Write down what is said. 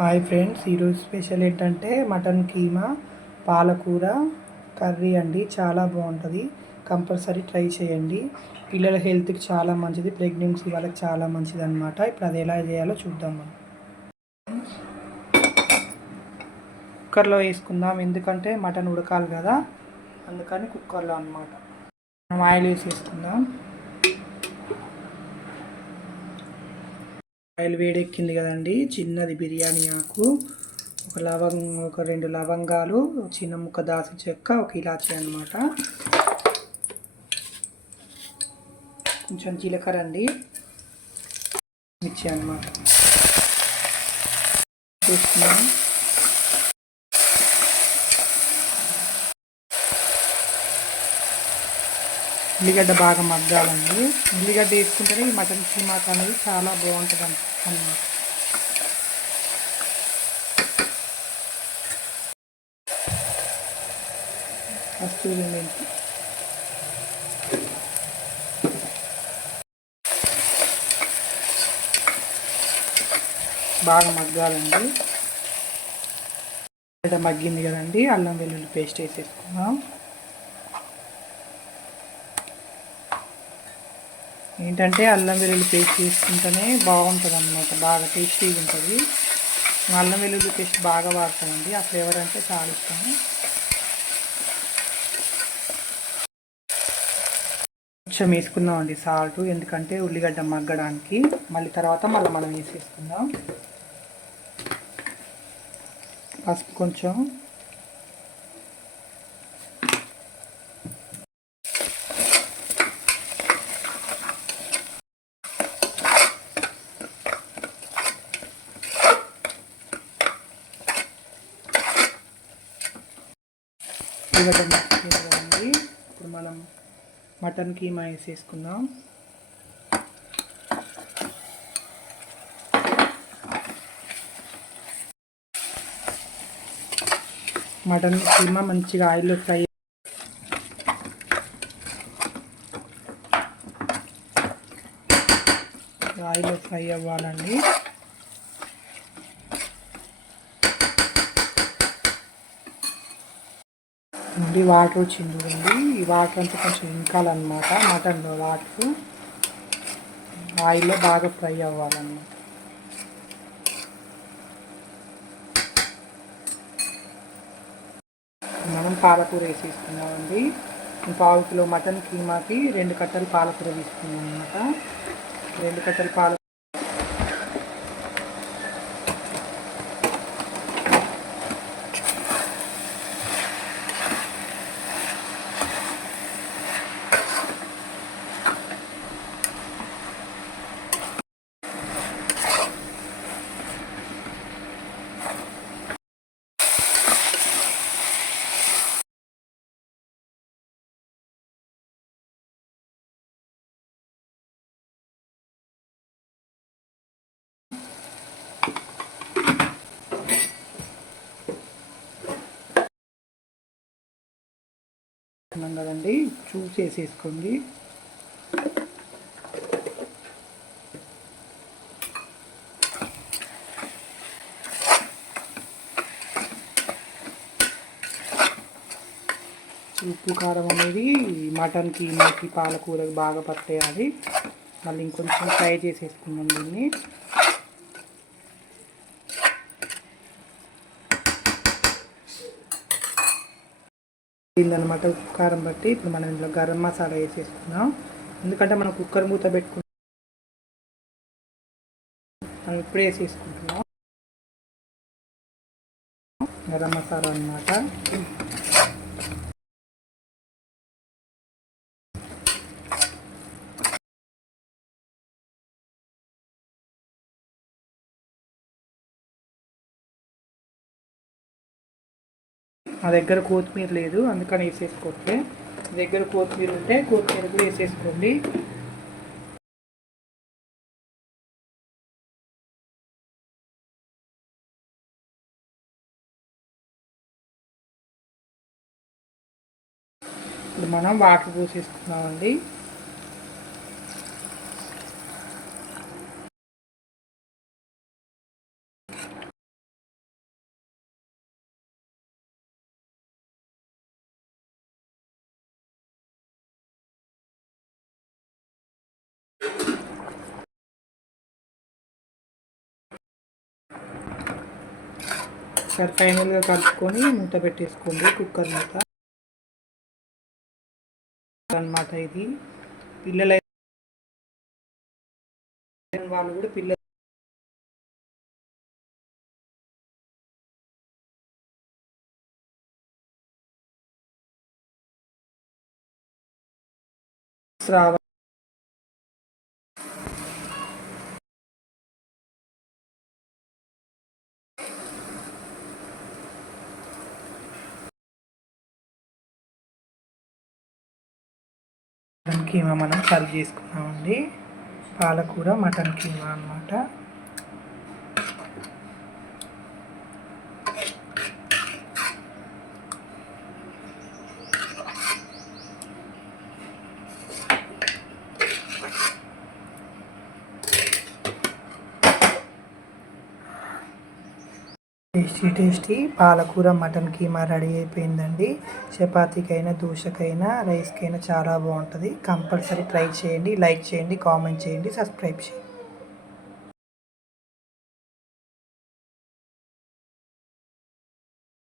Hi friends ఈరోజు special ఏంటంటే mutton keema పాలకూర కర్రీ అండి. చాలా బాగుంటుంది. కంపల్సరీ ట్రై చేయండి. పిల్లల హెల్త్కి చాలా మంచిది ప్రెగ్నెన్సీ వాళ్ళకి చాలా మంచిది అనమాట ఇప్పుడు అది ఎలా చేయాలో చూద్దాం మనం. కుక్కర్లో వేసుకుందాం. ఎందుకంటే మటన్ ఉడకాలి కదా అందుకని కుక్కర్లో అనమాట మనం ఆయిల్ వేసేసుకుందాం. ఆయిల్ వేడెక్కింది కదండి. చిన్నది బిర్యానీ ఆకు. ఒక లవంగ ఒక రెండు లవంగాలు చిన్న ముక్క దాసి చెక్క ఒక ఇలాచీ అనమాట కొంచెం జీలకర్ర అండి. మిర్చి అనమాట చూస్తున్నాం. ఉల్లిగడ్డ బాగా మగ్గాలండి. ఉల్లిగడ్డ వేసుకుంటేనే ఈ మటన్ కీమాక్ అనేది చాలా బాగుంటుంది అన్నమాట. కస్తూరి మెంతి బాగా మగ్గాలండి. మగ్గింది కదండి అల్లం వెల్లుల్లి పేస్ట్ వేసేసుకున్నాం ఏంటంటే అల్లం వెల్లుల్లి పేస్ట్ చేసుకుంటేనే బాగుంటుంది అన్నమాట బాగా టేస్టీగా ఉంటుంది. అల్లం వెల్లుల్లి పేస్ట్ బాగా వాడతామండి ఆ ఫ్లేవర్ అంటే చాలా ఇష్టం. కొంచెం వేసుకుందామండి సాల్ట్ ఎందుకంటే ఉల్లిగడ్డ మగ్గడానికి. మళ్ళీ తర్వాత మళ్ళీ మనం వేసేసుకుందాం. పసుపు కొంచెం. ఉల్లిగడ్డ కదండి ఇప్పుడు మనం మటన్ కీమా వేసేసుకుందాం మటన్ కీమా మంచిగా ఆయిల్లో ఫ్రై ఆయిల్లో ఫ్రై అవ్వాలండి. నుండి వాటర్ వచ్చింది చూడండి ఈ వాటర్ అంతా కొంచెం ఇంకాలన్నమాట మటన్లో వాటర్. ఆయిల్లో బాగా ఫ్రై అవ్వాలన్నమాట. మనం పాలకూర వేసేసుకున్నామండి. పావు కిలో మటన్ కీమాకి రెండు కట్టలు పాలకూర తీసుకున్నాం అనమాట రెండు కట్టలు పాల వేసుకున్నాం కదండి. చూసి వేసేసుకోండి ఉప్పు కారం అనేది మటన్కి మనకి పాలకూరకి బాగా పట్టేయాలి. మళ్ళీ ఇంకొంచెం ఫ్రై చేసేసుకున్నాం దీన్ని. అనమాట ఉప్పు కారం బట్టి. ఇప్పుడు మనం ఇందులో గరం మసాలా వేసేసుకుందాం ఎందుకంటే మనం కుక్కర్ మూత పెట్టుకుంటాం మనం ఇప్పుడే వేసేసుకుంటున్నాం గరం మసాలా అనమాట మా దగ్గర కొత్తిమీర లేదు అందుకని వేసేసుకోవట్లే. దగ్గర కొత్తిమీర ఉంటే కొత్తిమీర కూడా వేసేసుకోండి. ఇప్పుడు మనం వాటర్ పోసేసుకున్నామండి ఒకసారి ఫైనల్గా కలుపుకొని మూత పెట్టేసుకోండి కుక్కర్ మూత. అనమాట ఇది. పిల్లలు వాళ్ళు కూడా పిల్లలు రావాలి. మటన్ కీమా మనం సర్వ్ చేసుకున్నామండి. పాలకూర మటన్ కీమా అన్నమాట. Tasty tasty. పాలకూర మటన్ కీమా రెడీ అయిపోయిందండి. చపాతీకైనా దోశకైనా రైస్కైనా చాలా బాగుంటుంది. కంపల్సరీ ట్రై చేయండి లైక్ చేయండి కామెంట్ చేయండి సబ్స్క్రైబ్ చేయండి.